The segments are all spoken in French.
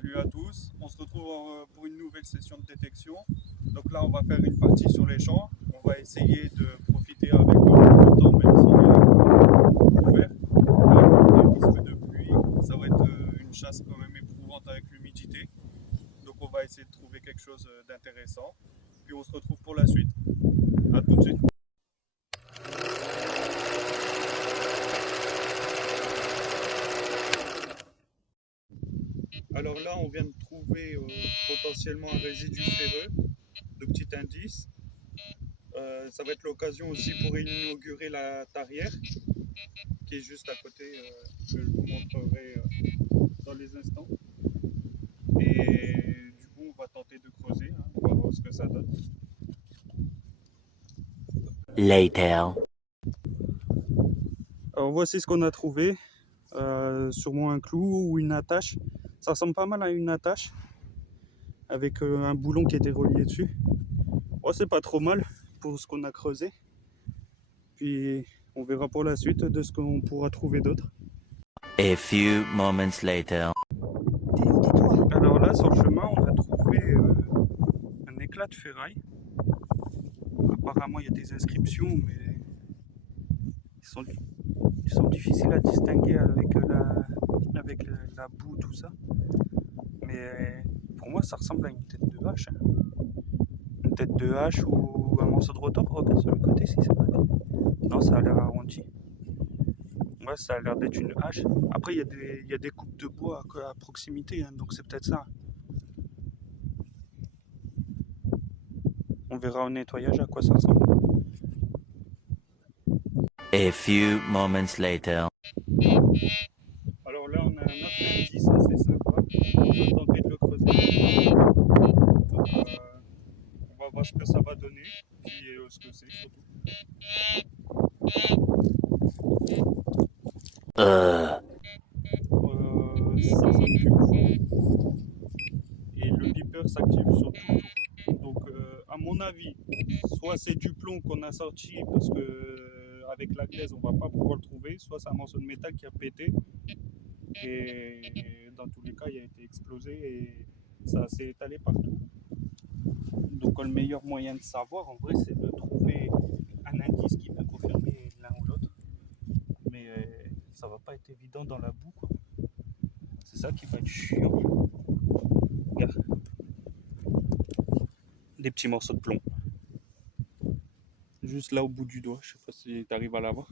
Salut à tous, on se retrouve pour une nouvelle session de détection. Donc là on va faire une partie sur les champs. On va essayer de profiter avec le temps même s'il est ouvert. Avec des risques de pluie, ça va être une chasse quand même éprouvante avec l'humidité. Donc on va essayer de trouver quelque chose d'intéressant. Puis on se retrouve pour la suite. A tout de suite. Alors là, on vient de trouver potentiellement un résidu ferreux, de petits indices. Ça va être l'occasion aussi pour inaugurer la tarière, qui est juste à côté, que je vous montrerai dans les instants. Et du coup, on va tenter de creuser, hein, on va voir ce que ça donne. Later. Alors voici ce qu'on a trouvé. Sûrement un clou ou une attache. Ça ressemble pas mal à une attache, avec un boulon qui était relié dessus. Oh, c'est pas trop mal pour ce qu'on a creusé. Puis on verra pour la suite de ce qu'on pourra trouver d'autre. A few moments later. Alors là, sur le chemin, on a trouvé un éclat de ferraille. Apparemment, il y a des inscriptions, mais ils sont difficiles à distinguer avec la boue, tout ça. Mais pour moi, ça ressemble à une tête de hache. Une tête de hache ou un morceau de rotor. Regarde sur le côté si c'est pas bien. Non, ça a l'air arrondi. Ouais, ça a l'air d'être une hache. Après, il y a des coupes de bois à proximité, hein, donc c'est peut-être ça. On verra au nettoyage à quoi ça ressemble. A few moments later. Alors là, on a un autre indice assez sympa. On va tenter de le creuser. On va voir ce que ça va donner, puis ce que c'est surtout. Ça s'active fort. Et le beeper s'active sur tout le tour. Donc, à mon avis, soit c'est du plomb qu'on a sorti parce que avec la glaise on va pas pouvoir le trouver, soit c'est un morceau de métal qui a pété et dans tous les cas il a été explosé et ça s'est étalé partout. Donc le meilleur moyen de savoir en vrai c'est de trouver un indice qui peut confirmer l'un ou l'autre, mais ça va pas être évident dans la boue, quoi. C'est ça qui va être chiant. Regarde. Des petits morceaux de plomb. Juste là au bout du doigt, je sais pas si tu arrives à la voir.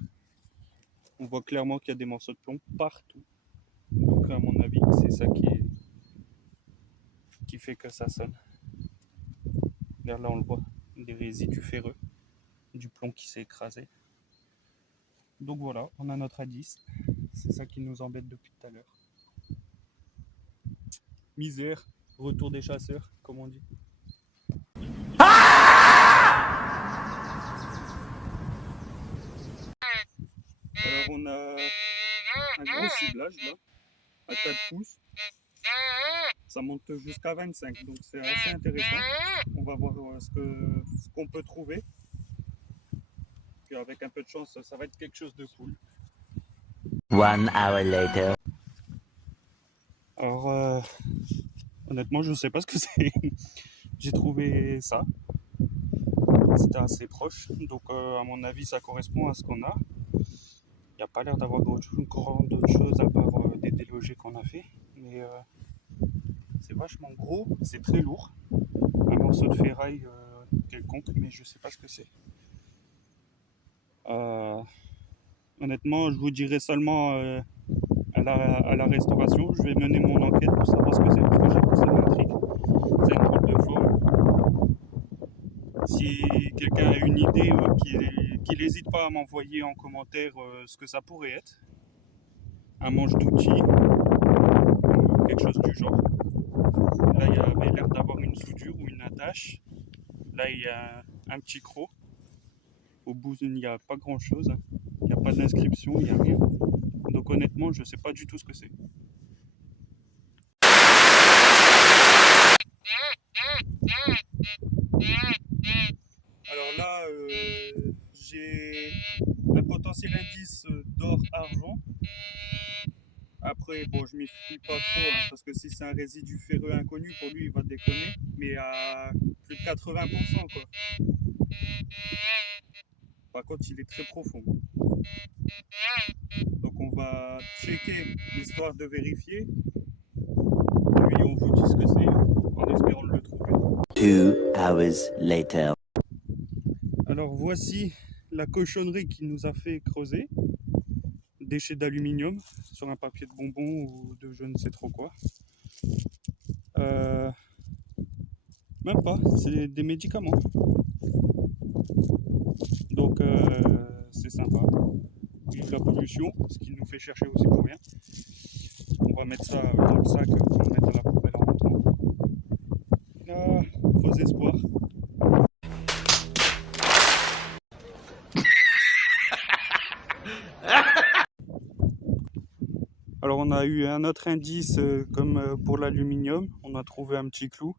On voit clairement qu'il y a des morceaux de plomb partout. Donc à mon avis, c'est ça qui fait que ça sonne. Regarde là on le voit, des résidus ferreux, du plomb qui s'est écrasé. Donc voilà, on a notre indice. C'est ça qui nous embête depuis tout à l'heure. Misère, retour des chasseurs, comme on dit. Alors on a un gros ciblage là, à 4 pouces. Ça monte jusqu'à 25, donc c'est assez intéressant. On va voir ce qu'on peut trouver. Puis avec un peu de chance, ça va être quelque chose de cool. 1 hour later. Alors, honnêtement, je ne sais pas ce que c'est. J'ai trouvé ça. C'était assez proche. Donc, à mon avis, ça correspond à ce qu'on a. Il n'y a pas l'air d'avoir d'autres choses à part des délogés qu'on a fait. Mais c'est vachement gros. C'est très lourd. Un morceau de ferraille quelconque, mais je ne sais pas ce que c'est. Honnêtement, je vous dirai seulement à la restauration. Je vais mener mon enquête pour savoir ce que c'est, parce que j'avoue que ça m'intrigue. C'est une drôle de forme. Si quelqu'un a une idée, qu'il n'hésite pas à m'envoyer en commentaire ce que ça pourrait être. Un manche d'outils, quelque chose du genre. Là, il y avait l'air d'avoir une soudure ou une attache. Là, il y a un petit croc. Au bout, il n'y a pas grand chose. Il n'y a pas d'inscription, il n'y a rien. Donc honnêtement, je ne sais pas du tout ce que c'est. Alors là, j'ai un potentiel indice d'or-argent. après, bon, je m'y fie pas trop, hein, parce que si c'est un résidu ferreux inconnu, pour lui, il va déconner, mais à plus de 80%, quoi. Par contre, il est très profond. Donc, on va checker, histoire de vérifier. Puis, on vous dit ce que c'est, en espérant de le trouver. 2 hours later. Alors, voici la cochonnerie qui nous a fait creuser. Déchets d'aluminium sur un papier de bonbon ou de je ne sais trop quoi. Même pas, c'est des médicaments. Donc c'est sympa. Vive la pollution, ce qui nous fait chercher aussi pour rien. On va mettre ça dans le sac, on va le mettre à la poubelle en rentrant. Ah, faux espoir. Alors on a eu un autre indice comme pour l'aluminium, on a trouvé un petit clou,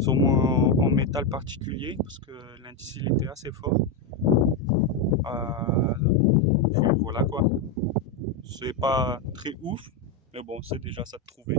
sûrement en métal particulier, parce que l'indice il était assez fort. Puis voilà quoi, c'est pas très ouf, mais bon c'est déjà ça de trouver.